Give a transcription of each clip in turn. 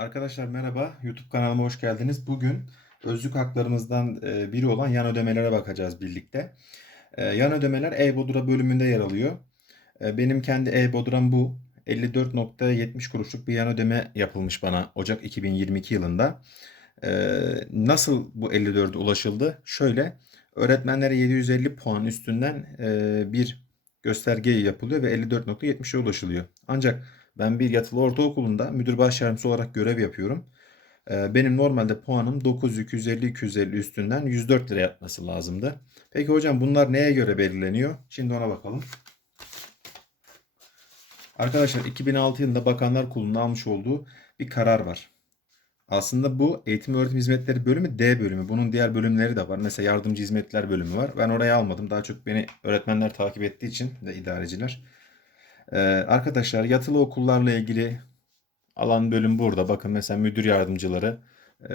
Arkadaşlar merhaba, YouTube kanalıma hoş geldiniz. Bugün özlük haklarımızdan e, biri olan yan ödemelere bakacağız birlikte. E, Yan ödemeler e-bodura bölümünde yer alıyor. E, Benim kendi e-boduram bu. 54.70 kuruşluk bir yan ödeme yapılmış bana Ocak 2022 yılında. Nasıl bu 54'e ulaşıldı? Şöyle, öğretmenlere 750 puan üstünden bir gösterge yapılıyor ve 54.70'e ulaşılıyor. Ancak ben bir yatılı ortaokulunda müdür baş yardımcısı olarak görev yapıyorum. Ee, Benim normalde puanım 900, 250, 250 üstünden 104 lira yapması lazımdı. Peki hocam bunlar neye göre belirleniyor? Şimdi ona bakalım. Arkadaşlar 2006 yılında Bakanlar Kurulu'nun almış olduğu bir karar var. Aslında bu eğitim öğretim hizmetleri bölümü D bölümü. Bunun diğer bölümleri de var. Mesela yardımcı hizmetler bölümü var. Ben oraya almadım. Daha çok beni öğretmenler takip ettiği için ve idareciler. Ee, arkadaşlar yatılı okullarla ilgili alan bölüm burada. Bakın mesela müdür yardımcıları e,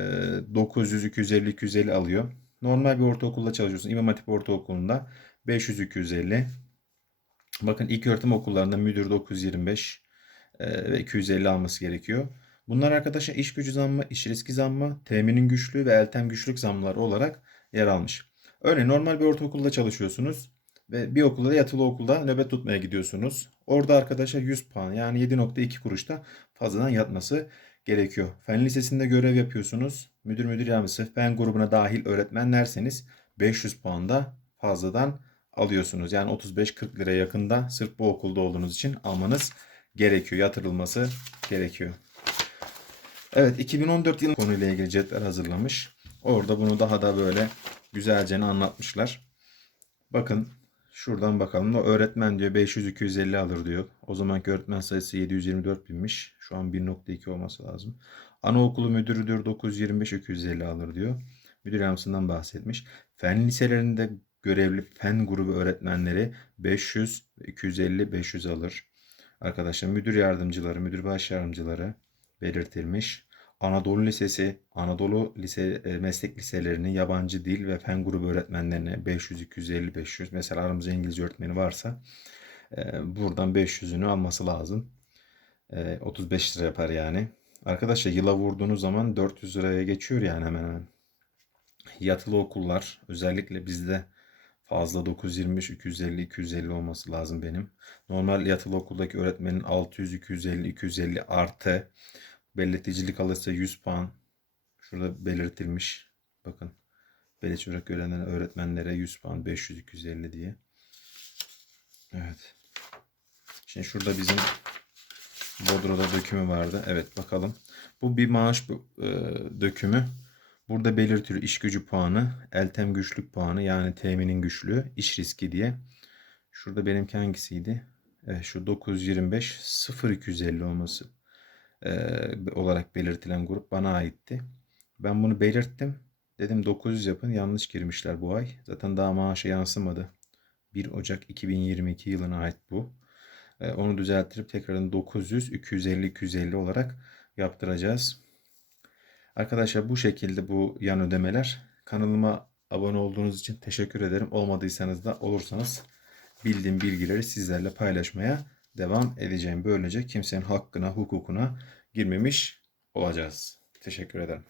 900, 250, 250 alıyor. Normal bir ortaokulda çalışıyorsun. İmam Hatip Ortaokulu'nda 500, 250. Bakın ilk öğretim okullarında müdür 925 e, ve 250 alması gerekiyor. Bunlar arkadaşlar iş gücü zammı, iş riski zammı, teminin güçlüğü ve eltem güçlük zamları olarak yer almış. Örneğin normal bir ortaokulda çalışıyorsunuz ve bir okulda yatılı okulda nöbet tutmaya gidiyorsunuz. Orada arkadaşlar 100 puan yani 7.2 kuruşta fazladan yatması gerekiyor. Fen lisesinde görev yapıyorsunuz. Müdür müdür yardımcısı fen grubuna dahil öğretmenlerseniz 500 puan da fazladan alıyorsunuz. Yani 35-40 lira yakında sırf bu okulda olduğunuz için almanız gerekiyor. Yatırılması gerekiyor. Evet 2014 yılı konuyla ilgili cetvel hazırlamış. Orada bunu daha da böyle güzelce anlatmışlar. Bakın şuradan bakalım da öğretmen diyor 500-250 alır diyor. O zamanki öğretmen sayısı 724 binmiş. Şu an 1.2 olması lazım. Anaokulu müdürü diyor 925-250 alır diyor. Müdür yardımcısından bahsetmiş. Fen liselerinde görevli fen grubu öğretmenleri 500 250-500 alır. Arkadaşlar müdür yardımcıları, müdür baş yardımcıları belirtilmiş. Anadolu Lisesi, Anadolu Lise e, meslek liselerinin yabancı dil ve fen grubu öğretmenlerine 500, 250, 500. Mesela aramızda İngilizce öğretmeni varsa e, buradan 500'ünü alması lazım. E, 35 lira yapar yani. Arkadaşlar yıla vurduğunuz zaman 400 liraya geçiyor yani hemen hemen. Yatılı okullar özellikle bizde fazla 925, 250, 250 olması lazım benim. Normal yatılı okuldaki öğretmenin 600, 250, 250 artı belirticilik alırsa 100 puan. Şurada belirtilmiş. Bakın. Beleş olarak öğrenen öğretmenlere 100 puan 500 250 diye. Evet. Şimdi şurada bizim Bodro'da dökümü vardı. Evet bakalım. Bu bir maaş e, dökümü. Burada belirtiyor iş gücü puanı, eltem güçlük puanı yani teminin güçlüğü, iş riski diye. Şurada benimki hangisiydi? Evet, şu 925 0250 olması e, olarak belirtilen grup bana aitti. Ben bunu belirttim. Dedim 900 yapın. Yanlış girmişler bu ay. Zaten daha maaşa yansımadı. 1 Ocak 2022 yılına ait bu. E, onu düzelttirip tekrardan 900, 250, 250 olarak yaptıracağız. Arkadaşlar bu şekilde bu yan ödemeler. Kanalıma abone olduğunuz için teşekkür ederim. Olmadıysanız da olursanız bildiğim bilgileri sizlerle paylaşmaya devam edeceğim. Böylece kimsenin hakkına, hukukuna girmemiş olacağız. Teşekkür ederim.